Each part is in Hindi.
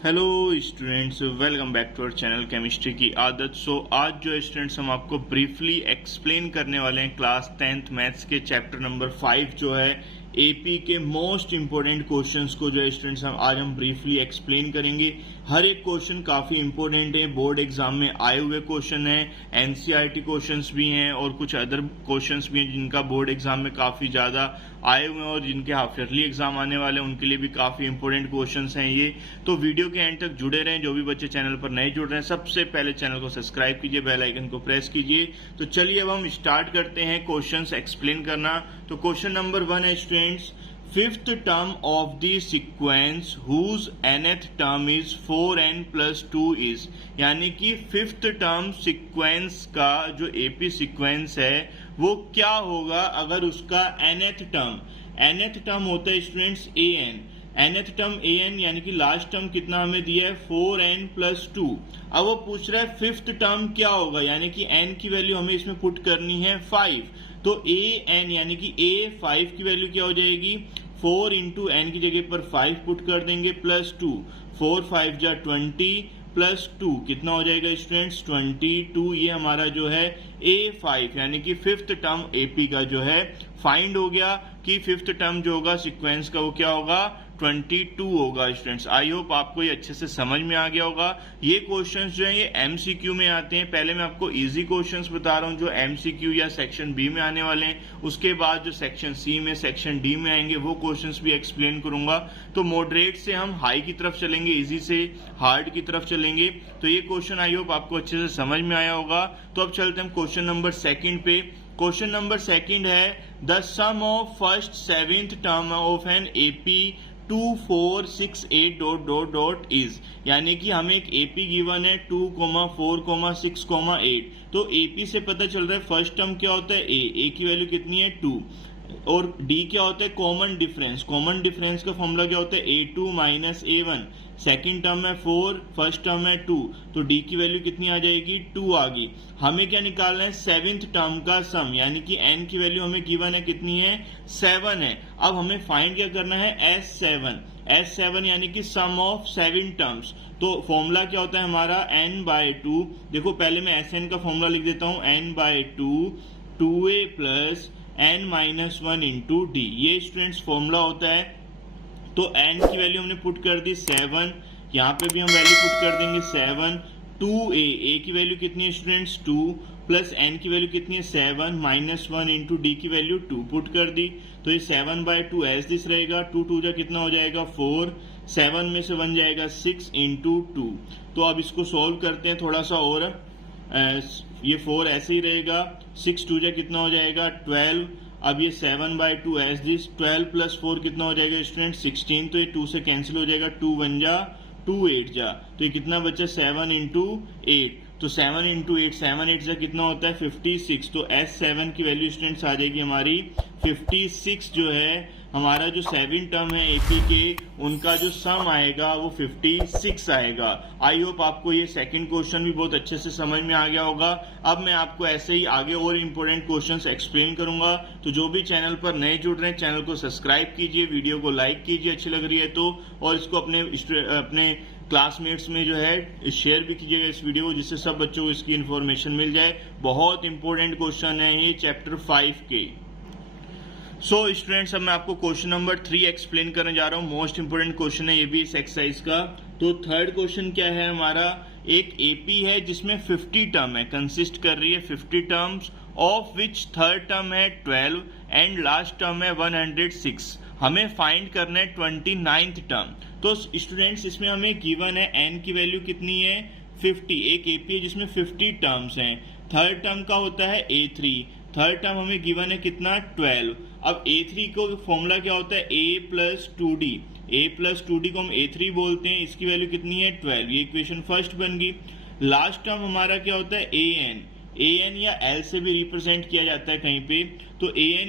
Hello students, welcome back to our channel chemistry की आदत। आज जो स्टूडेंट्स हम आपको ब्रीफली एक्सप्लेन करने वाले हैं क्लास 10th मैथ्स के चैप्टर नंबर 5 जो है एपी के मोस्ट इंपॉर्टेंट क्वेश्चंस को जो है स्टूडेंट्स आज हम ब्रीफली एक्सप्लेन करेंगे। हर एक क्वेश्चन काफी इंपॉर्टेंट है, बोर्ड एग्जाम में आए हुए क्वेश्चन है, एनसीईआरटी क्वेश्चंस भी हैं और कुछ अदर क्वेश्चंस भी हैं जिनका बोर्ड एग्जाम में काफी ज्यादा आए हुए हैं और जिनके हाफ ईयरली एग्जाम आने वाले हैं उनके लिए भी काफी इंपॉर्टेंट क्वेश्चंस हैं ये। तो वीडियो के एंड तक जुड़े रहें। जो भी बच्चे चैनल पर नए जुड़ रहे हैं सबसे पहले चैनल को सब्सक्राइब कीजिए, बेल आइकन को प्रेस कीजिए। तो चलिए अब हम स्टार्ट करते हैं क्वेश्चंस एक्सप्लेन करना। तो क्वेश्चन नंबर 1 है students, fifth term of the sequence whose nth term is 4n + 2 is, यानी कि फिफ्थ टर्म सीक्वेंस का जो एपी सीक्वेंस है वो क्या होगा अगर उसका nth टर्म होता है स्टूडेंट्स nth टर्म an, यानी कि लास्ट टर्म कितना हमें दिया है 4n + 2। अब वो पूछ रहा है फिफ्थ टर्म क्या होगा, यानी कि n की वैल्यू हमें इसमें पुट करनी है 5। तो an यानी कि a5 की वैल्यू क्या हो जाएगी, 4 इंटू n की जगह पर 5 पुट कर देंगे +2, 4 5 जा 20 +2 कितना हो जाएगा स्टूडेंट्स 22। ये हमारा जो है a5 यानी कि फिफ्थ टर्म एपी का जो है फाइंड हो गया कि फिफ्थ टर्म जो होगा सीक्वेंस का वो क्या होगा 22 होगा। स्टूडेंट्स आई होप आपको ये अच्छे से समझ में आ गया होगा। ये क्वेश्चंस जो है ये एमसीक्यू में आते हैं। पहले मैं आपको इजी क्वेश्चंस बता रहा हूँ जो एमसीक्यू या सेक्शन बी में आने वाले हैं, उसके बाद जो सेक्शन सी में सेक्शन डी में आएंगे वो क्वेश्चंस भी एक्सप्लेन करूंगा। तो मॉडरेट से हम हाई की तरफ चलेंगे, इजी से हार्ड की तरफ चलेंगे। तो ये क्वेश्चन आई होप आपको अच्छे से समझ में आया होगा। तो अब चलते हैं क्वेश्चन नंबर 2 पे। क्वेश्चन नंबर 2 है, the sum of first 7th term of an AP 2 4 6 8 ... is, यानी कि हमें एक एपी गिवन है 2 4 6 8। तो एपी से पता चल रहा है फर्स्ट टर्म क्या होता है ए की वैल्यू कितनी है 2 और डी क्या होता है कॉमन डिफरेंस का फॉर्मूला क्या होता है a2 - a1। सेकंड टर्म है 4, फर्स्ट टर्म है 2, तो डी की वैल्यू कितनी आ जाएगी 2 आ गई। हमें क्या निकालना है 7th टर्म का सम, यानी कि n की वैल्यू हमें गिवन है कितनी है 7 है। अब हमें फाइंड क्या करना है S7 यानी कि सम ऑफ 7 टर्म्स। तो फॉर्मूला क्या होता है हमारा n/2। देखो पहले मैं Sn का फॉर्मूला लिख देता हूं, n/2 2a + n - 1 into D. ये स्टूडेंट्स फॉर्मूला होता है। तो n की वैल्यू हमने पुट कर दी 7, यहाँ पे भी हम वैल्यू पुट कर देंगे 7। 2a की वैल्यू कितनी है स्टूडेंट्स 2 प्लस n की वैल्यू कितनी है 7 - 1 इंटू डी की वैल्यू 2 पुट कर दी। तो ये 7/2 एज दिस रहेगा, 2 2 जा कितना हो जाएगा 4, 7 में से 1 जाएगा 6 इंटू 2। तो अब इसको सॉल्व करते हैं थोड़ा सा और, ये 4 ऐसे ही रहेगा, 6 2 जा कितना हो जाएगा 12। अब ये 7/2 एज दिस, 12 + 4 कितना हो जाएगा स्टूडेंट 16। तो ये 2 से कैंसिल हो जाएगा, 2 1 जा 2 8 जा, तो ये कितना बचा 7 इंटू 8। तो 7 इंटू 8 7 8 जा कितना होता है 56। तो S7 की वैल्यू स्टूडेंट्स आ जाएगी हमारी 56। जो है हमारा जो 7 टर्म है एपी के उनका जो सम आएगा वो 56 आएगा। आई होप आपको ये सेकंड क्वेश्चन भी बहुत अच्छे से समझ में आ गया होगा। अब मैं आपको ऐसे ही आगे और इंपॉर्टेंट क्वेश्चंस एक्सप्लेन करूंगा। तो जो भी चैनल पर नए जुड़ रहे हैं चैनल को सब्सक्राइब कीजिए, वीडियो को लाइक कीजिए अच्छी लग रही है तो, और इसको अपने क्लासमेट्स में जो है शेयर भी कीजिएगा इस वीडियो को, जिससे सब बच्चों को इसकी इन्फॉर्मेशन मिल जाए। बहुत इंपॉर्टेंट क्वेश्चन है ये चैप्टर 5 के। सो स्टूडेंट्स अब मैं आपको क्वेश्चन नंबर 3 एक्सप्लेन करने जा रहा हूँ। मोस्ट इंपोर्टेंट क्वेश्चन है ये भी इस एक्सरसाइज का। तो थर्ड क्वेश्चन क्या है हमारा, एक एपी है जिसमें 50 टर्म है, कंसिस्ट कर रही है 50 terms, of which third term है 12 एंड लास्ट टर्म है 106। हमें फाइंड करना है 29th टर्म। तो स्टूडेंट्स इसमें हमें गिवन है n की वैल्यू कितनी है 50। एक एपी है जिसमें 50 टर्म्स हैं। थर्ड टर्म का होता है a3, थर्ड टर्म हमें गिवन है कितना 12। अब a3 को फॉर्मूला क्या होता है a + 2d, a + 2d को हम a3 बोलते हैं, इसकी वैल्यू कितनी है 12। ये इक्वेशन फर्स्ट बन गई। लास्ट टर्म हमारा क्या होता है an या l से भी रिप्रेजेंट किया जाता है कहीं पे। तो an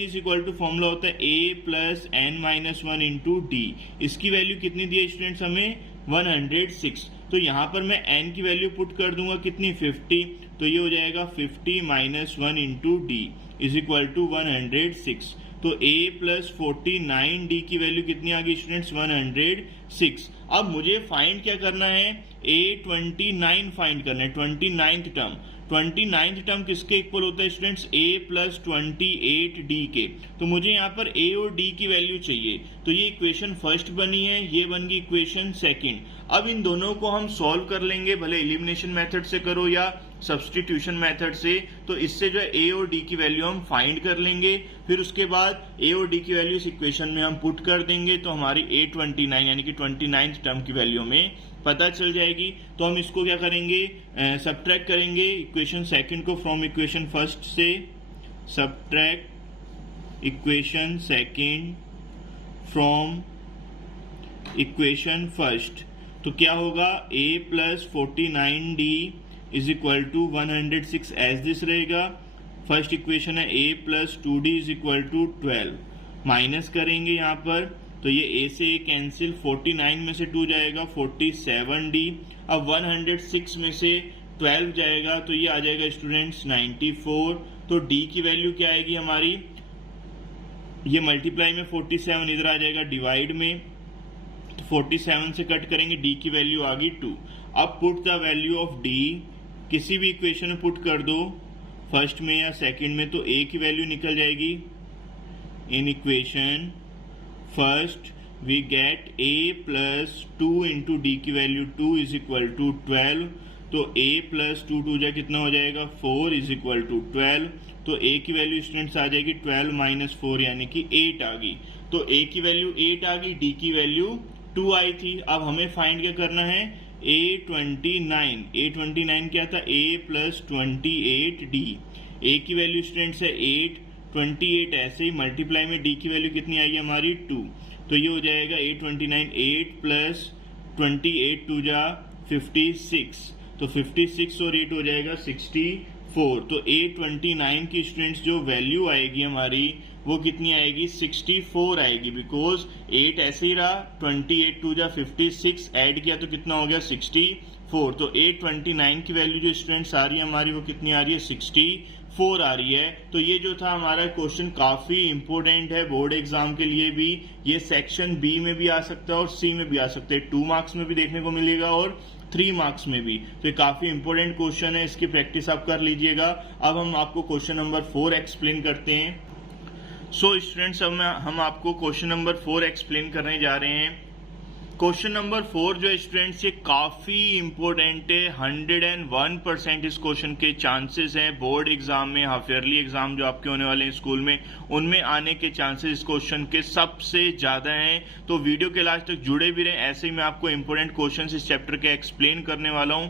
= फॉर्मूला होता है a + n - 1 इंटू डी। इसकी वैल्यू कितनी दी है स्टूडेंट्स हमें 106। तो यहाँ पर मैं n की वैल्यू पुट कर दूंगा कितनी 50। तो ये हो जाएगा 50 - 1 इंटू डी = 106। तो a प्लस 49d की वैल्यू कितनी आ गई स्टूडेंट्स 106। अब मुझे फाइंड क्या करना है, a29 फाइंड करना है, 29th टर्म। 29th टर्म किसके इक्वल होता है स्टूडेंट्स, a प्लस 28d के। तो मुझे यहाँ पर a और d की वैल्यू चाहिए, तो ये इक्वेशन फर्स्ट बनी है, ये बन गई इक्वेशन सेकंड। अब इन दोनों को हम सॉल्व कर लेंगे, भले एलिमिनेशन मेथड से करो या सब्स्टिट्यूशन मेथड से। तो इससे जो है a और d की वैल्यू हम फाइंड कर लेंगे, फिर उसके बाद a और d की वैल्यू इस इक्वेशन में हम पुट कर देंगे, तो हमारी a29 यानी कि 29th टर्म की वैल्यू में पता चल जाएगी। तो हम इसको क्या करेंगे, सबट्रैक्ट करेंगे इक्वेशन सेकंड को फ्रॉम इक्वेशन फर्स्ट से। Subtract equation second from equation first, तो क्या होगा, a plus 49d is equal to 106 as this रहेगा। फर्स्ट इक्वेशन है a plus 2d is equal to 12। Minus करेंगे यहाँ पर, तो ये a से a कैंसिल, 49 में से 2 जाएगा 47d। अब 106 में से 12 जाएगा तो ये आ जाएगा स्टूडेंट्स 94। तो d की वैल्यू क्या आएगी हमारी, ये मल्टीप्लाई में 47 इधर आ जाएगा डिवाइड में, तो 47 से कट करेंगे, d की वैल्यू आ गई 2। अब put the value of d, किसी भी इक्वेशन में पुट कर दो, फर्स्ट में या सेकंड में, तो a की वैल्यू निकल जाएगी। In equation first we get a plus 2 into D की वैल्यू 2 इज इक्वल टू 12। तो a प्लस 2 जा कितना हो जाएगा 4 इज इक्वल टू 12। तो a की वैल्यू स्टूडेंट्स आ जाएगी 12 माइनस 4 यानी कि 8 आ गई। तो a की वैल्यू 8 आ गई, d की वैल्यू 2 आई थी। अब हमें फाइंड क्या करना है, a29 क्या था, a प्लस 28d। a की वैल्यू स्टूडेंट्स है 8, 28 ऐसे ही मल्टीप्लाई में d की वैल्यू कितनी आई हमारी 2। तो ये हो जाएगा a29 8 प्लस 28 2 जा 56, तो 56 और 8 हो जाएगा 64। तो a29 की स्टूडेंट्स जो वैल्यू आएगी हमारी वो कितनी आएगी, 64 आएगी, बिकॉज 8 ऐसे ही रहा, 28 2 जा 56 ऐड किया तो कितना हो गया 64। तो a29 की वैल्यू जो स्टूडेंट्स आ रही है हमारी वो कितनी आ रही है 64 आ रही है। तो ये जो था हमारा क्वेश्चन काफी इंपॉर्टेंट है बोर्ड एग्जाम के लिए भी। ये सेक्शन बी में भी आ सकता है और सी में भी आ सकता है, 2 मार्क्स में भी देखने को मिलेगा और 3 मार्क्स में भी। तो ये काफी इंपॉर्टेंट क्वेश्चन है, इसकी प्रैक्टिस आप कर लीजिएगा। अब हम आपको क्वेश्चन नंबर 4 एक्सप्लेन करते हैं। सो स्टूडेंट्स, अब हम आपको क्वेश्चन नंबर 4 एक्सप्लेन करने जा रहे हैं। क्वेश्चन नंबर 4 जो है स्टूडेंट्स ये काफी इंपॉर्टेंट है, 101% इस क्वेश्चन के चांसेस हैं बोर्ड एग्जाम में, हाफ ईयरली एग्जाम जो आपके होने वाले हैं स्कूल में, उनमें आने के चांसेस इस क्वेश्चन के सबसे ज्यादा हैं। तो वीडियो के लास्ट तक जुड़े भी रहें, ऐसे ही मैं आपको इंपॉर्टेंट क्वेश्चन इस चैप्टर के एक्सप्लेन करने वाला हूं।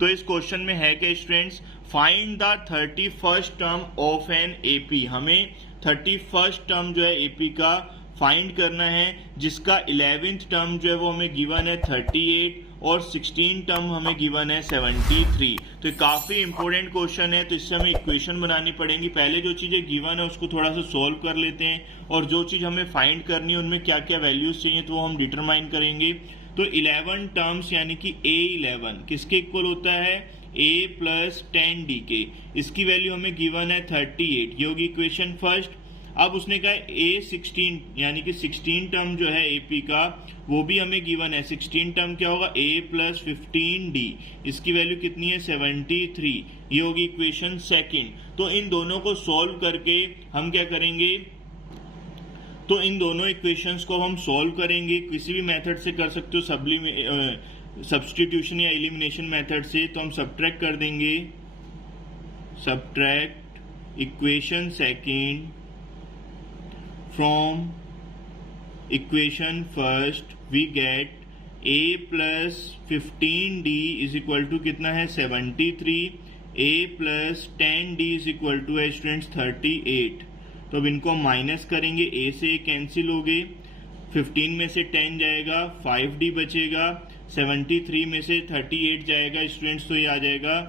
तो इस क्वेश्चन में है कि students, find the 31st term of an AP. हमें 31st टर्म जो है एपी का फाइंड करना है, जिसका 11th टर्म जो है वो हमें गिवन है 38 और 16 टर्म हमें गिवन है 73। तो काफी इंपॉर्टेंट क्वेश्चन है, तो इससे हमें इक्वेशन बनानी पड़ेगी। पहले जो चीजें गिवन है उसको थोड़ा सा सोल्व कर लेते हैं, और जो चीज हमें फाइंड करनी है उनमें क्या क्या वैल्यूज चाहिए तो वो हम डिटरमाइन करेंगे। तो 11 टर्म्स यानी कि a11 किसके इक्वल होता है, a प्लस 10d के। इसकी वैल्यू हमें गिवन है 38, ये होगी इक्वेशन फर्स्ट। अब उसने कहा a16 यानी कि 16 टर्म जो है AP का वो भी हमें गिवन है। 16 टर्म क्या होगा, a प्लस 15d, इसकी वैल्यू कितनी है 73, ये होगी इक्वेशन सेकंड। तो इन दोनों को सॉल्व करके हम क्या करेंगे, तो इन दोनों इक्वेशंस को हम सॉल्व करेंगे, किसी भी मेथड से कर सकते हो, सब्स्टिट्यूशन या एलिमिनेशन मेथड से। तो हम सबट्रैक्ट कर देंगे, subtract equation second from equation first we get a plus 15d is equal to कितना है 73, a plus 10d is equal to है स्टूडेंट्स 38। तो अब इनको माइनस करेंगे, a से कैंसिल हो गए, 15 में से 10 जाएगा, 5d बचेगा, 73 में से 38 जाएगा स्टूडेंट्स, तो ये आ जाएगा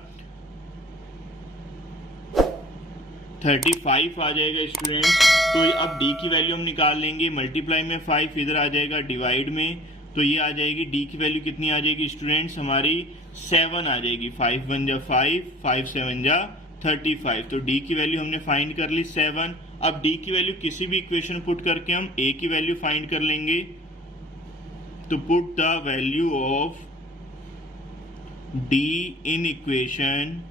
35 आ जाएगा स्टूडेंट्स। तो अब d की वैल्यू हम निकाल लेंगे, मल्टीप्लाई में 5 इधर आ जाएगा डिवाइड में, तो ये आ जाएगी d की वैल्यू कितनी आ जाएगी स्टूडेंट्स हमारी 7 आ जाएगी। 5 1 जा 5, 5 7 जा 35। तो d की वैल्यू हमने फाइंड कर ली 7। अब d की वैल्यू किसी भी इक्वेशन पुट करके हम a की वैल्यू फाइंड कर लेंगे। तो put the value of d in equation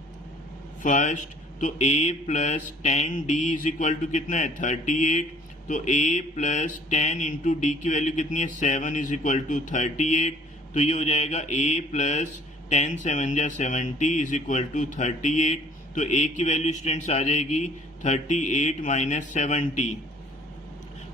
first. तो a plus 10d is equal to कितना है 38। तो a प्लस 10 इंटू डी की वैल्यू कितनी है 7 इज इक्वल टू 38। तो ये हो जाएगा a प्लस 10 7 जा 70 इज इक्वल टू 38। तो a की वैल्यू स्टूडेंट्स आ जाएगी 38 माइनस 70।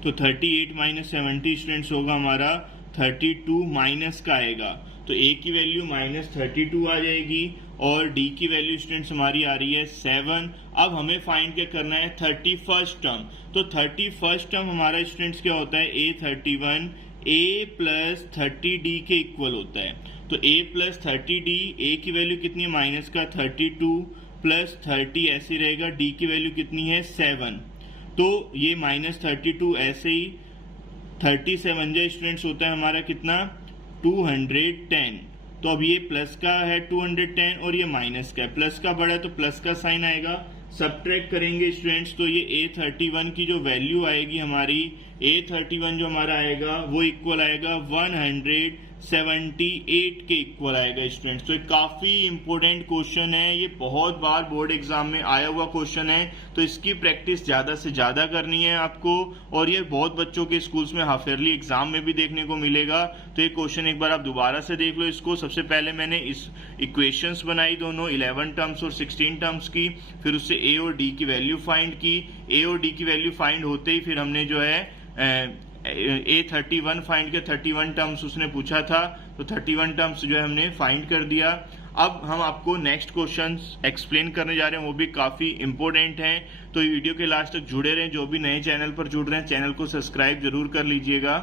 तो 38 माइनस 70 स्टूडेंट्स होगा हमारा 32 माइनस का आएगा। तो a की वैल्यू माइनस 32 आ जाएगी और d की वैल्यू स्टूडेंट्स हमारी आ रही है 7। अब हमें फाइंड क्या करना है 31st टर्म। तो 31st टर्म हमारा स्टूडेंट्स क्या होता है a31 a प्लस 30d के इक्वल होता है। तो a प्लस 30d, a की वैल्यू कितनी है माइनस का 32 प्लस 30 ऐसे रहेगा, d की वैल्यू कितनी है 7। तो ये माइनस 32 ऐसे ही 37 जो स्टूडेंट्स होता है हमारा कितना 210। तो अब ये प्लस का है 210 और ये माइनस का है, प्लस का बड़ा है तो प्लस का साइन आएगा। सब्ट्रैक्ट करेंगे स्टूडेंट्स तो ये a31 की जो वैल्यू आएगी हमारी a31 जो हमारा आएगा वो इक्वल आएगा 178 के इक्वल आएगा स्टूडेंट्स। तो काफी इंपॉर्टेंट क्वेश्चन है, ये बहुत बार बोर्ड एग्जाम में आया हुआ क्वेश्चन है। तो इसकी प्रैक्टिस ज्यादा से ज्यादा करनी है आपको और ये बहुत बच्चों के स्कूल्स में हाफ ईयरली एग्जाम में भी देखने को मिलेगा। तो ये क्वेश्चन एक बार आप दोबारा से देख लो इसको। सबसे पहले मैंने इस इक्वेशंस बनाई दोनों 11 टर्म्स और 16 टर्म्स की, फिर उससे a और d की वैल्यू फाइंड की। a और d की वैल्यू फाइंड होते ही फिर हमने जो है a31 फाइंड किया। 31 टर्म्स उसने पूछा था तो 31 टर्म्स जो है हमने फाइंड कर दिया। अब हम आपको नेक्स्ट क्वेश्चन एक्सप्लेन करने जा रहे हैं, वो भी काफी इंपॉर्टेंट हैं। तो वीडियो के लास्ट तक जुड़े रहें। जो भी नए चैनल पर जुड़ रहे हैं चैनल को सब्सक्राइब जरूर कर लीजिएगा।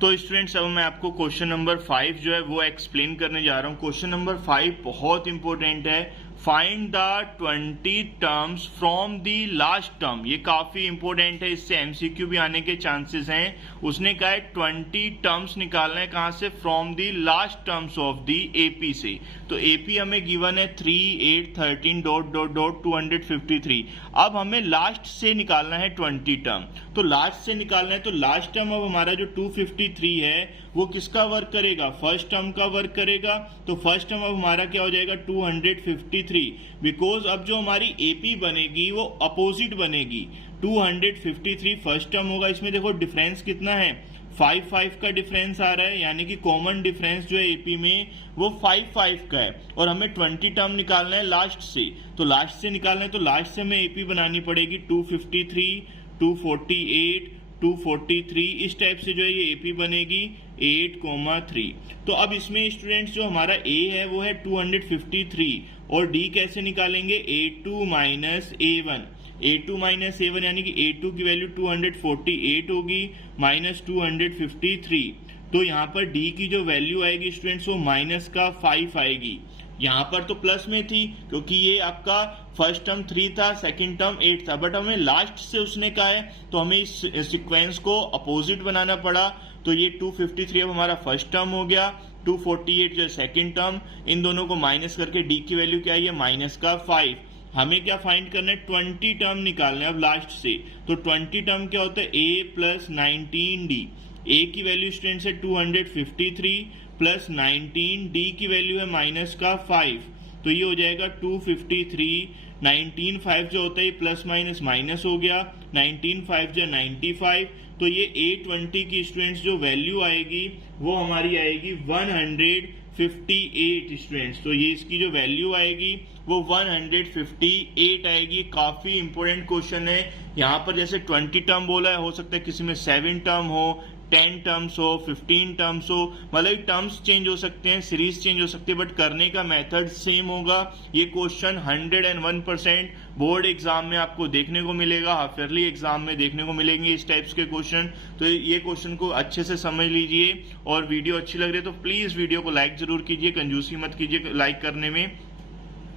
तो स्टूडेंट्स अब मैं आपको क्वेश्चन नंबर 5 जो है वो एक्सप्लेन करने जा रहा हूँ। क्वेश्चन नंबर 5 बहुत इंपॉर्टेंट है। Find the 20 terms from the last term. ये काफी इंपॉर्टेंट है, इससे एमसीक्यू भी आने के चांसेस हैं। उसने कहा है 20 टर्म्स निकालना है कहां से, from the last terms of the AP से। तो एपी हमें गिवन है 3 8 13 डॉट डॉट डॉट 253। अब हमें लास्ट से निकालना है 20 टर्म। तो लास्ट से निकालना है तो लास्ट टर्म अब हमारा जो 253 है वो किसका वर्क करेगा, फर्स्ट टर्म का वर्क करेगा। तो फर्स्ट टर्म अब हमारा क्या हो जाएगा 253, बिकॉज अब जो हमारी एपी बनेगी वो अपोजिट बनेगी। 253 फर्स्ट टर्म होगा। इसमें देखो डिफरेंस कितना है 5 का डिफरेंस आ रहा है, यानी कि कॉमन डिफरेंस जो है एपी में वो 5 का है। और हमें 20 टर्म निकालना है लास्ट से। तो लास्ट से निकालना है तो लास्ट से हमें एपी बनानी पड़ेगी 253 248 243। इस टाइप से जो है ये एपी बनेगी 8,3। तो अब इसमें स्टूडेंट्स जो हमारा a है वो है 253 और d कैसे निकालेंगे a2 minus a1। a2 minus a1 यानी कि a2 की वैल्यू 248 होगी माइनस 253। तो यहाँ पर d की जो वैल्यू आएगी स्टूडेंट्स वो माइनस का 5 आएगी। यहाँ पर तो प्लस में थी क्योंकि ये आपका फर्स्ट टर्म 3 था, सेकंड टर्म 8 था, बट हमें लास्ट से उसने कहा है तो हमें इस सीक्वेंस को अपोजिट बनाना पड़ा। तो ये 253 अब हमारा फर्स्ट टर्म हो गया, 248 जो है सेकंड टर्म। इन दोनों को माइनस करके d की वैल्यू क्या है माइनस का 5। हमें क्या फाइंड करना है 20 टर्म निकालना है अब लास्ट से। तो 20 टर्म क्या होता है a प्लस 19d। a की वैल्यू स्टूडेंट्स है 253 प्लस 19, d की वैल्यू है माइनस का 5। तो ये हो जाएगा 253 19 5 जो होता है प्लस माइनस माइनस हो गया, 19 5 जो 95। तो ये a20 की स्टूडेंट्स जो वैल्यू आएगी वो हमारी आएगी 158 स्टूडेंट्स। तो ये इसकी जो वैल्यू आएगी वो 158 आएगी। काफी इंपोर्टेंट क्वेश्चन है। यहाँ पर जैसे 20 टर्म बोला है, हो सकता है किसी में 7 टर्म हो, 10 टर्म्स हो, 15 टर्म्स हो, मतलब टर्म्स चेंज हो सकते हैं, सीरीज चेंज हो सकती है, बट करने का मेथड सेम होगा। ये क्वेश्चन 101% बोर्ड एग्जाम में आपको देखने को मिलेगा, हाफ ईयरली एग्जाम में देखने को मिलेंगे इस टाइप्स के क्वेश्चन। तो ये क्वेश्चन को अच्छे से समझ लीजिए और वीडियो अच्छी लग रही है तो प्लीज वीडियो को लाइक जरूर कीजिए, कंजूसी मत कीजिए लाइक करने में।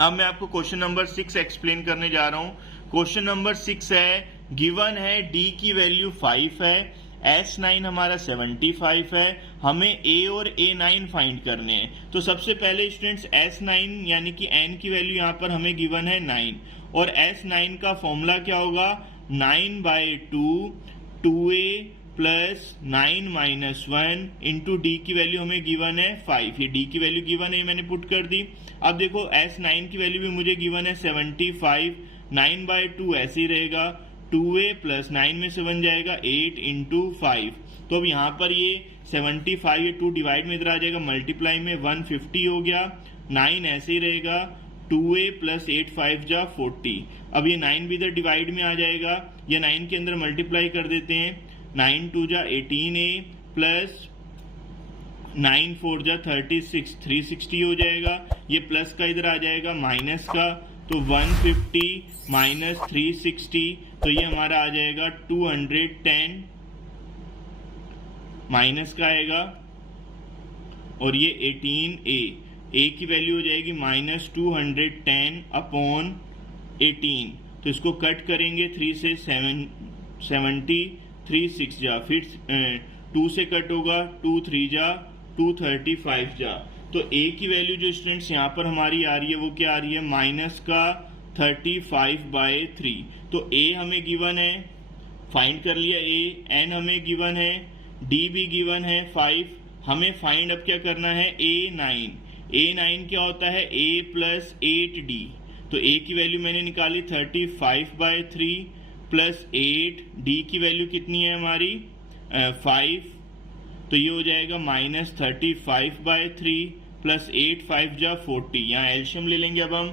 अब मैं आपको क्वेश्चन नंबर 6 एक्सप्लेन करने जा रहा हूँ। क्वेश्चन नंबर 6 है, गिवन है d की वैल्यू 5 है S9 हमारा 75 है, हमें A और A9 फाइंड करने हैं। तो सबसे पहले स्टूडेंट्स S9 यानी कि n की वैल्यू यहाँ पर हमें गिवन है 9, और S9 का फॉर्मूला क्या होगा, 9/2 2A प्लस 9 - 1 इंटू डी की वैल्यू हमें गिवन है 5। ये डी की वैल्यू गिवन है, मैंने पुट कर दी। अब देखो S9 की वैल्यू भी मुझे गिवन है 75, 9/2 ऐसे ही रहेगा, 2A प्लस 9 में से बन जाएगा 8 इंटू 5। तो अब यहाँ पर ये 75 ये 2 डिवाइड में इधर आ जाएगा, मल्टीप्लाई में 150 हो गया, 9 ऐसे ही रहेगा, 2A प्लस 8 5 जा 40। अब ये 9 भी इधर डिवाइड में आ जाएगा, ये 9 के अंदर मल्टीप्लाई कर देते हैं, 9 2 जा 18A प्लस 9 4 जा 36, 360 हो जाएगा। ये प्लस का इधर आ जाएगा माइनस का, तो 150 माइनस 360, तो ये हमारा आ जाएगा 210, माइनस का आएगा, और ये 18A, A की वैल्यू हो जाएगी माइनस 210 अपॉन 18। तो इसको कट करेंगे 3 से 70, 3 6 जा, फिर 2 से कट होगा, 2 3 जा 235 जा। तो A की वैल्यू जो स्टूडेंट्स यहाँ पर हमारी आ रही है वो क्या आ रही है, माइनस का 35/3। तो A हमें गिवन है, फाइंड कर लिया A, N हमें गिवन है, D भी गिवन है 5। हमें फाइंड अब क्या करना है, A9। A9 क्या होता है, A प्लस 8D। तो A की वैल्यू मैंने निकाली 35/3 प्लस 8, D की वैल्यू कितनी है हमारी 5, तो ये हो जाएगा माइनस 35/3 प्लस 8 5 जा 40। यहाँ एल्शियम ले लेंगे अब हम,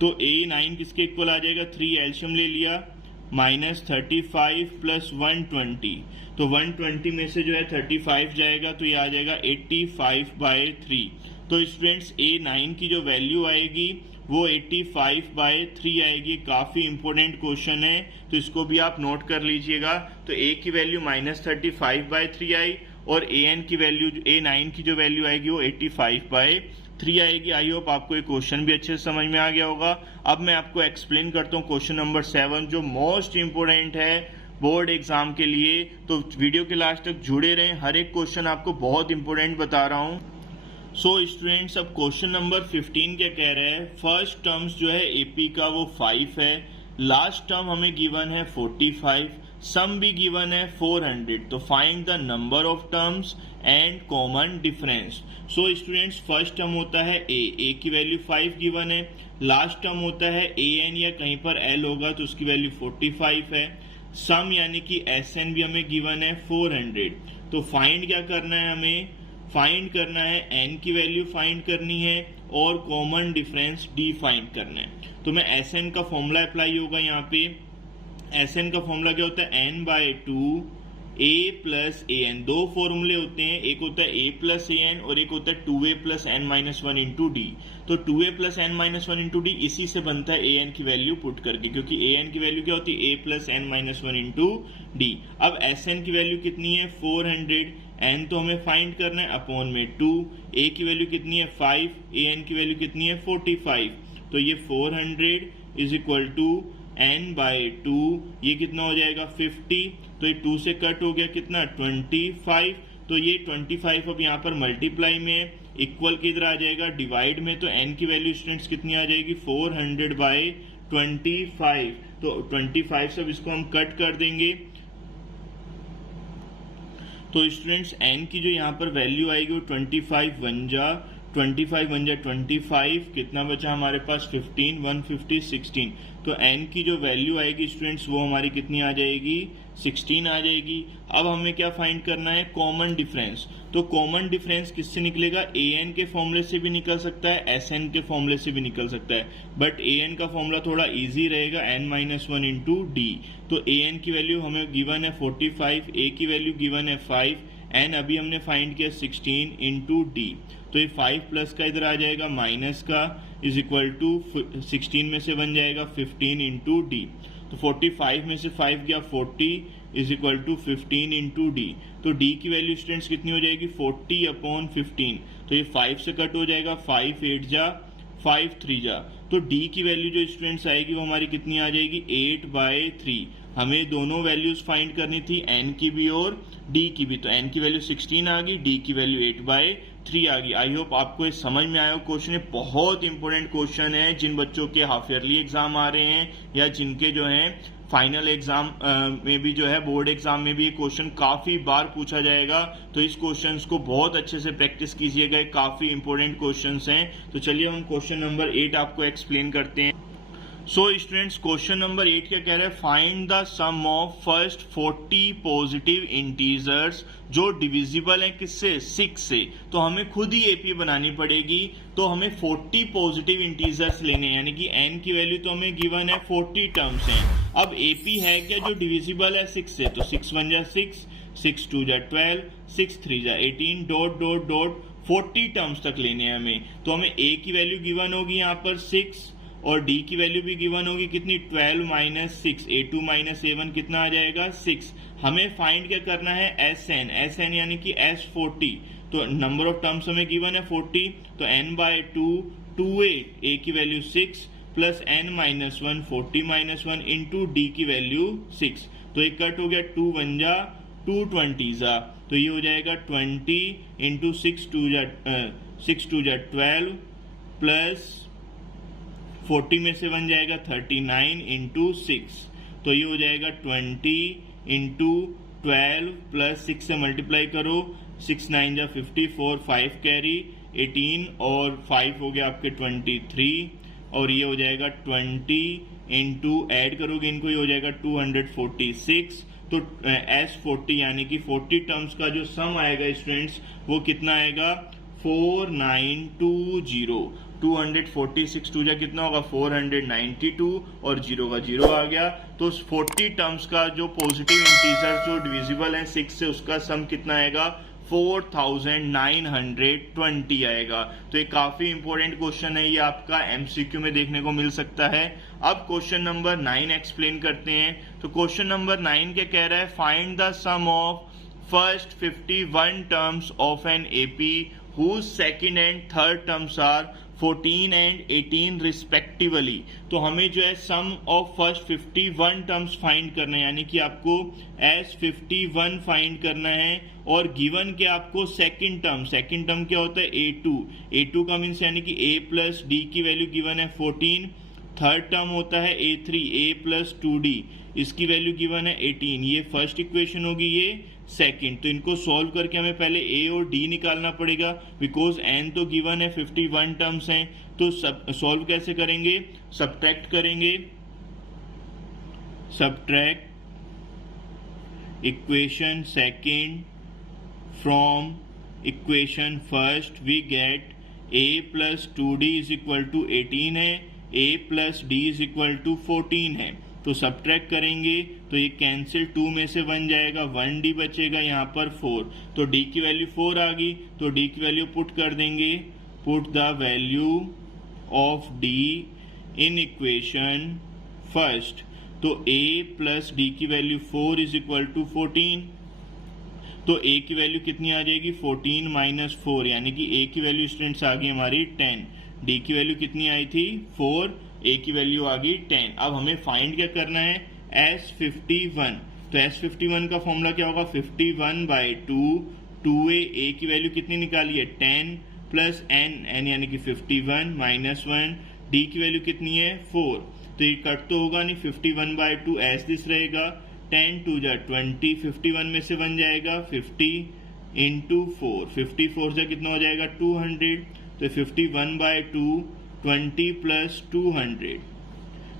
तो A9 किसके इक्वल आ जाएगा, 3 एल्शियम ले लिया, माइनस 35 प्लस 120, तो 120 में से जो है 35 जाएगा, तो ये आ जाएगा 85/3। तो स्टूडेंट्स A9 की जो वैल्यू आएगी वो 85/3 आएगी। काफी इंपॉर्टेंट क्वेश्चन है, तो इसको भी आप नोट कर लीजिएगा। तो A की वैल्यू माइनस 35/3 आई, और A9 की जो वैल्यू आएगी वो 85/3 आएगी। आई होप आपको ये क्वेश्चन भी अच्छे से समझ में आ गया होगा। अब मैं आपको एक्सप्लेन करता हूँ क्वेश्चन नंबर 7, जो मोस्ट इंपोर्टेंट है बोर्ड एग्जाम के लिए। तो वीडियो के लास्ट तक जुड़े रहें, हर एक क्वेश्चन आपको बहुत इंपॉर्टेंट बता रहा हूँ। सो स्टूडेंट्स, अब क्वेश्चन नंबर 15 क्या कह रहा है, फर्स्ट टर्म्स जो है एपी का वो 5 है, लास्ट टर्म हमें गिवन है 45, सम भी गिवन है 400। तो find the number of terms and common difference. So students, first term होता है ए की वैल्यू 5 गिवन है, लास्ट टर्म होता है एन या कहीं पर एल होगा तो उसकी वैल्यू 45 है, सम यानी कि एसएन भी हमें गिवन है 400। तो फाइंड क्या करना है, हमें फाइंड करना है एन की वैल्यू फाइंड करनी है और कॉमन डिफरेंस डी फाइंड करना है। तो मैं एस एन का फॉर्मूला अप्लाई होगा यहाँ पे। एस एन का फॉर्मूला क्या होता है, n/2 a plus A N. दो फॉर्मूले होते हैं, एक होता है a प्लस ए एन और एक होता है 2a plus n-1 into D. तो 2a plus n-1 into D, इसी से बनता है an की वैल्यू पुट करके, क्योंकि an की वैल्यू क्या होती है a plus n-1 into D. अब sn की वैल्यू कितनी है 400, n तो हमें फाइंड करना है अपॉन में 2, a की वैल्यू कितनी है 5, an की वैल्यू कितनी है 45। तो ये 400 इज इक्वल टू n/2, ये कितना हो जाएगा 50, तो ये 2 से कट हो गया कितना 25। तो ये 25 अब यहाँ पर मल्टीप्लाई में, इक्वल किधर आ जाएगा डिवाइड में, तो n की वैल्यू स्टूडेंट्स कितनी आ जाएगी 400/25। तो 25 सब इसको हम कट कर देंगे, तो स्टूडेंट्स n की जो यहाँ पर वैल्यू आएगी वो 25 1 जा 25, कितना बचा हमारे पास 15, 150, 16। तो n की जो वैल्यू आएगी स्टूडेंट्स वो हमारी कितनी आ जाएगी 16 आ जाएगी। अब हमें क्या फाइंड करना है, कॉमन डिफरेंस। तो कॉमन डिफरेंस किससे निकलेगा, an के फॉर्मूले से भी निकल सकता है, sn के फॉर्मूले से भी निकल सकता है, बट an का फॉर्मूला थोड़ा इजी रहेगा, n-1 इंटू डी। तो an की वैल्यू हमें गिवन है 45, a की वैल्यू गिवन है 5, n अभी हमने फाइंड किया 16 इंटू डी। तो ये 5 प्लस का इधर आ जाएगा माइनस का, इज इक्वल टू 16 में से बन जाएगा 15 इंटू डी। तो 45 में से 5 गया 40 is equal to 15 into D. तो डी की वैल्यू स्टूडेंट्स कितनी हो जाएगी 40/15। तो ये 5 से कट हो जाएगा, 5 8 जा 5 3 जा। तो डी की वैल्यू जो स्टूडेंट्स आएगी वो हमारी कितनी आ जाएगी 8/3। हमें दोनों वैल्यूज फाइंड करनी थी, n की भी और d की भी। तो n की वैल्यू 16 आ गई, d की वैल्यू 8/3 आ गई। आई होप आपको ये समझ में आया क्वेश्चन। बहुत इंपॉर्टेंट क्वेश्चन है जिन बच्चों के हाफ ईयरली एग्जाम आ रहे हैं या जिनके जो है फाइनल एग्जाम में भी जो है बोर्ड एग्जाम में भी ये क्वेश्चन काफी बार पूछा जाएगा। तो इस क्वेश्चन को बहुत अच्छे से प्रैक्टिस कीजिएगा, काफी इंपॉर्टेंट क्वेश्चन हैं। तो चलिए हम क्वेश्चन नंबर 8 आपको एक्सप्लेन करते हैं। सो स्टूडेंट्स, क्वेश्चन नंबर 8 क्या कह रहा है, find the sum of first 40 positive integers जो डिविजिबल है किससे, 6 से। तो हमें खुद ही एपी बनानी पड़ेगी। तो हमें 40 पॉजिटिव इंटीजर्स लेने हैं, यानी कि n की वैल्यू तो हमें गिवन है, 40 टर्म्स हैं। अब एपी है क्या जो डिविजिबल है 6 से, तो 6 1 जा 6, 6 2 जा 12, 6 3 जा 18 डॉट डॉट डॉट 40 टर्म्स तक लेने हैं हमें। तो हमें a की वैल्यू गिवन होगी यहाँ पर 6 और d की वैल्यू भी गिवन होगी कितनी, 12 माइनस 6, a2 माइनस a1 कितना आ जाएगा 6। हमें फाइंड क्या करना है, sn यानी कि s40। तो नंबर ऑफ टर्म्स हमें गिवन है 40, तो n/2 2a, a की value 6 plus n minus 1 40 minus 1 into D की वैल्यू 6। तो एक कट हो गया, 2 1 जा 2 20 जा, तो ये हो जाएगा 20 इंटू 6 2 जा 12 प्लस 40 में से 1 जाएगा 39 इंटू 6, तो ये हो जाएगा 20 इंटू 12 प्लस 6 से मल्टीप्लाई करो, 6 9 जा 54, 5 कैरी 18 और 5 हो गया आपके 23 और ये हो जाएगा 20 इंटू ऐड करोगे इनको, ये हो जाएगा 246। तो S40 यानी कि 40 टर्म्स का जो सम आएगा स्टूडेंट्स वो कितना आएगा, 4920। 246 2 जा कितना होगा 492 और 0 का 0 आ गया। तो 40 टर्म्स का जो पॉजिटिव इंटीजर जो डिविजिबल है 6 से उसका सम कितना आएगा, 4920 आएगा। तो ये काफी इंपॉर्टेंट क्वेश्चन है, ये आपका एमसीक्यू में देखने को मिल सकता है। अब क्वेश्चन नंबर 9 एक्सप्लेन करते हैं। तो क्वेश्चन नंबर 9 क्या कह रहा है, find the sum of first 51 terms of an AP whose second and third terms are 14 and 18 respectively। तो हमें जो है सम ऑफ फर्स्ट 51 टर्म्स फाइंड करना है, यानी कि आपको S51 फाइंड करना है और गिवन के आपको सेकंड टर्म क्या होता है, A2 का मीन्स यानी कि A प्लस डी की वैल्यू गिवन है 14। थर्ड टर्म होता है A3, A प्लस 2D, इसकी वैल्यू गिवन है 18। ये फर्स्ट इक्वेशन होगी, ये सेकंड। तो इनको सॉल्व करके हमें पहले a और d निकालना पड़ेगा, बिकॉज n तो गिवन है 51 टर्म्स हैं। तो सॉल्व कैसे करेंगे, सब्ट्रैक्ट करेंगे, subtract equation second from equation first, we get a plus 2d is equal to 18 है, a plus d is equal to 14 है। तो सब्ट्रैक्ट करेंगे तो ये कैंसिल, 2 में से 1 जाएगा, 1d बचेगा यहाँ पर 4। तो d की वैल्यू 4 आ गई, तो d की वैल्यू पुट कर देंगे, put the value of d in equation first. तो a प्लस d की वैल्यू 4 इज इक्वल टू 14। तो a की वैल्यू कितनी आ जाएगी, 14 माइनस 4, यानी कि a की वैल्यू स्टूडेंट्स आ गई हमारी 10। d की वैल्यू कितनी आई थी 4, a की वैल्यू आ गई 10। अब हमें फाइंड क्या करना है, S51। तो S51 का फॉर्मूला क्या होगा, 51/2, 2a, a की वैल्यू कितनी निकाली है 10 प्लस n यानी कि 51 माइनस 1, d की वैल्यू कितनी है 4। तो ये कट तो होगा नहीं, 51/2 एस दिस रहेगा, 10 2 जा 20, 51 में से 1 जाएगा 50 इंटू 4, 54 से कितना हो जाएगा 200। तो 51/2 20 प्लस 200,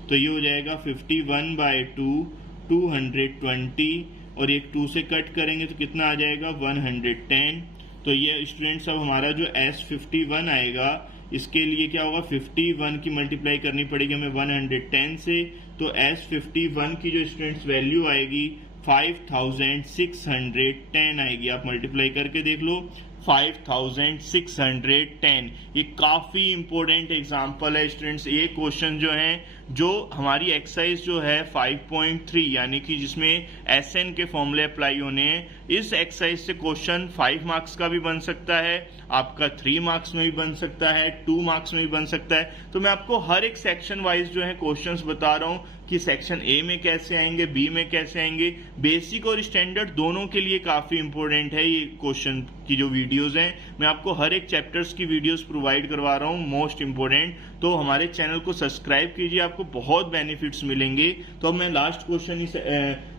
तो ये हो जाएगा 51/2 220 और एक 2 से कट करेंगे तो कितना आ जाएगा 110। तो ये स्टूडेंट्स अब हमारा जो S51 आएगा इसके लिए क्या होगा, 51 की मल्टीप्लाई करनी पड़ेगी हमें 110 से। तो S51 की जो स्टूडेंट्स वैल्यू आएगी 5610 आएगी। आप मल्टीप्लाई करके देख लो, 5610। ये काफी इंपॉर्टेंट एग्जांपल है स्टूडेंट्स। ये क्वेश्चन जो है जो हमारी एक्सरसाइज जो है 5.3 यानी कि जिसमें SN के फॉर्मूले अप्लाई होने हैं, इस एक्सरसाइज से क्वेश्चन 5 मार्क्स का भी बन सकता है, आपका 3 मार्क्स में भी बन सकता है, 2 मार्क्स में भी बन सकता है। तो मैं आपको हर एक सेक्शन वाइज जो है क्वेश्चंस बता रहा हूँ कि सेक्शन ए में कैसे आएंगे, बी में कैसे आएंगे। बेसिक और स्टैंडर्ड दोनों के लिए काफी इंपॉर्टेंट है ये क्वेश्चन की जो वीडियोस हैं। मैं आपको हर एक चैप्टर्स की वीडियोस प्रोवाइड करवा रहा हूँ, मोस्ट इंपॉर्टेंट। तो हमारे चैनल को सब्सक्राइब कीजिए, आपको बहुत बेनिफिट्स मिलेंगे। तो अब मैं लास्ट क्वेश्चन इस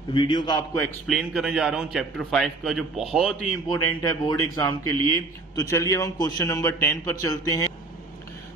वीडियो का आपको एक्सप्लेन करने जा रहा हूँ, चैप्टर 5 का, जो बहुत ही इंपॉर्टेंट है बोर्ड एग्जाम के लिए। तो चलिए हम क्वेश्चन नंबर 10 पर चलते हैं।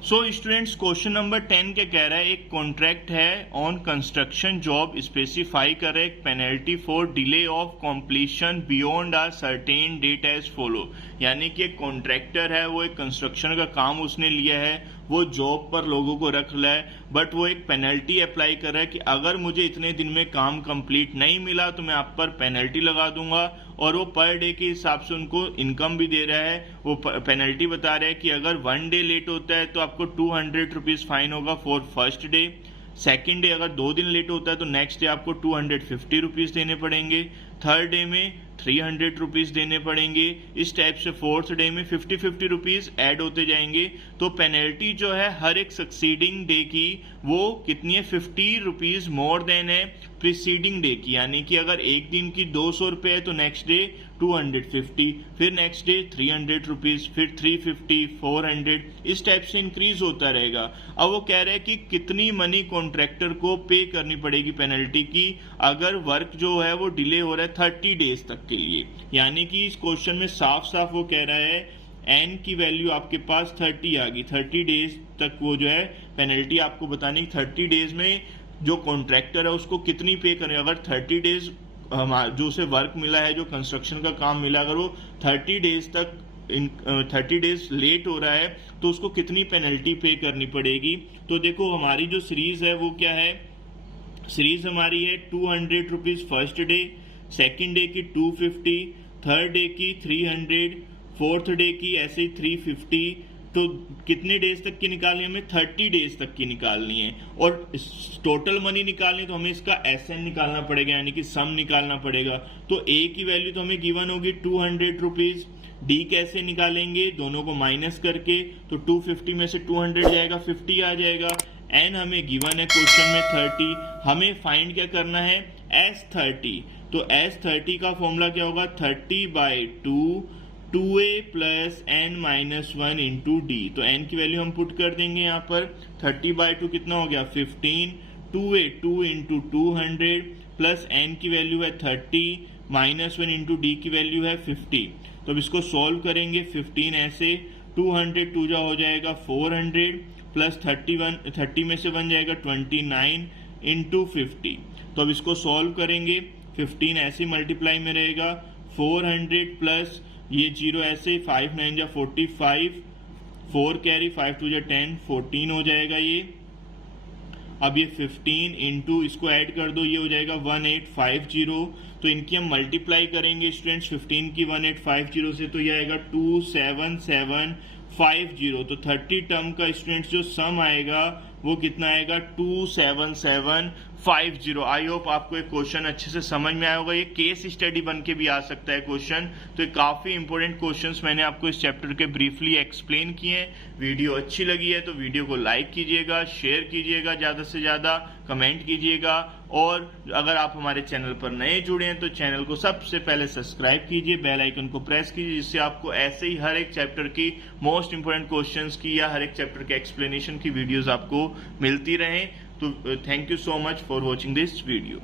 सो स्टूडेंट्स, क्वेश्चन नंबर 10 क्या कह रहा है, एक कॉन्ट्रैक्ट है ऑन कंस्ट्रक्शन जॉब, स्पेसिफाई कर रहा है penalty for delay of completion beyond a certain date as follow. यानी कि एक कॉन्ट्रैक्टर है, वो एक कंस्ट्रक्शन का काम उसने लिया है, वो जॉब पर लोगों को रख रहा है, बट वो एक पेनल्टी अप्लाई कर रहा है कि अगर मुझे इतने दिन में काम कंप्लीट नहीं मिला तो मैं आप पर पेनल्टी लगा दूंगा। और वो पर डे के हिसाब से उनको इनकम भी दे रहा है। वो पेनल्टी बता रहा है कि अगर 1 डे लेट होता है तो आपको 200 रुपीज फाइन होगा for first day. Second day अगर 2 दिन लेट होता है तो नेक्स्ट डे आपको 250 रुपीज देने पड़ेंगे। थर्ड डे में 300 रुपीज देने पड़ेंगे। इस टाइप से फोर्थ डे में 50 रुपीज ऐड होते जाएंगे। तो पेनल्टी जो है हर एक सक्सीडिंग डे की वो कितनी है, 50 रुपीज मोर देन है प्रीसीडिंग डे की। यानी कि अगर एक दिन की 200 रुपये है तो नेक्स्ट डे 250, फिर नेक्स्ट डे 300 रुपीज, फिर 350, 400, इस टाइप से इंक्रीज होता रहेगा। अब वो कह रहे हैं कि कितनी मनी कॉन्ट्रैक्टर को पे करनी पड़ेगी पेनल्टी की अगर वर्क जो है वो डिले हो रहा है 30 डेज तक के लिए। यानी कि इस क्वेश्चन में साफ साफ वो कह रहा है एन की वैल्यू आपके पास 30 आ गई, 30 डेज तक वो जो है पेनल्टी आपको बतानी। 30 डेज में जो कॉन्ट्रैक्टर है उसको कितनी पे करें। अगर 30 डेज जो उसे वर्क मिला है, जो कंस्ट्रक्शन का काम मिला, अगर वो 30 डेज तक 30 डेज लेट हो रहा है तो उसको कितनी पेनल्टी पे करनी पड़ेगी। तो देखो हमारी जो सीरीज है वो क्या है, सीरीज हमारी है 200 rupees first day, second day की 250, थर्ड डे की 300, फोर्थ डे की ऐसे ही 350। तो कितने डेज तक की निकालनी है हमें, 30 डेज तक की निकालनी है। और टोटल मनी निकालनी तो हमें इसका SN निकालना पड़ेगा, यानी कि सम निकालना पड़ेगा। तो A की वैल्यू तो हमें गिवन होगी 200 रुपीज। D कैसे निकालेंगे, दोनों को माइनस करके, तो 250 में से 200 जाएगा, 50 आ जाएगा। N हमें गिवन है क्वेश्चन में 30, हमें फाइंड क्या करना है, S30। तो S30 का फॉर्मूला क्या होगा, 30/2 2a plus n minus 1 into D. तो n की वैल्यू हम पुट कर देंगे यहाँ पर, 30/2 कितना हो गया 15, 2a 2 इंटू 200 प्लस n की वैल्यू है 30 माइनस 1 इंटू डी की वैल्यू है 50। तो अब इसको सॉल्व करेंगे, 15 ऐसे 200 2 जा हो जाएगा 400 प्लस 30 में से 1 जाएगा 29 इंटू 50। तो अब इसको सॉल्व करेंगे, 15 ऐसे मल्टीप्लाई में रहेगा, 400 प्लस ये 0 ऐसे, 5 9 जा 45, 4 कैरी, 5 2 जा 10, 14 हो जाएगा ये। अब ये 15 इंटू इसको ऐड कर दो, ये हो जाएगा 1850। तो इनकी हम मल्टीप्लाई करेंगे स्टूडेंट्स 15 की 1850 से, तो ये आएगा 27750। तो 30 टर्म का स्टूडेंट्स जो सम आएगा वो कितना आएगा, 27750। आई होप आपको एक क्वेश्चन अच्छे से समझ में आया होगा। ये केस स्टडी बन के भी आ सकता है क्वेश्चन। तो ये काफी इंपॉर्टेंट क्वेश्चंस मैंने आपको इस चैप्टर के ब्रीफली एक्सप्लेन किए हैं। वीडियो अच्छी लगी है तो वीडियो को लाइक कीजिएगा, शेयर कीजिएगा, ज्यादा से ज्यादा कमेंट कीजिएगा। और अगर आप हमारे चैनल पर नए जुड़े हैं तो चैनल को सबसे पहले सब्सक्राइब कीजिए, बेल आइकन को प्रेस कीजिए, जिससे आपको ऐसे ही हर एक चैप्टर की मोस्ट इंपोर्टेंट क्वेश्चंस की या हर एक चैप्टर के एक्सप्लेनेशन की वीडियोस आपको मिलती रहें। तो thank you so much for watching this video.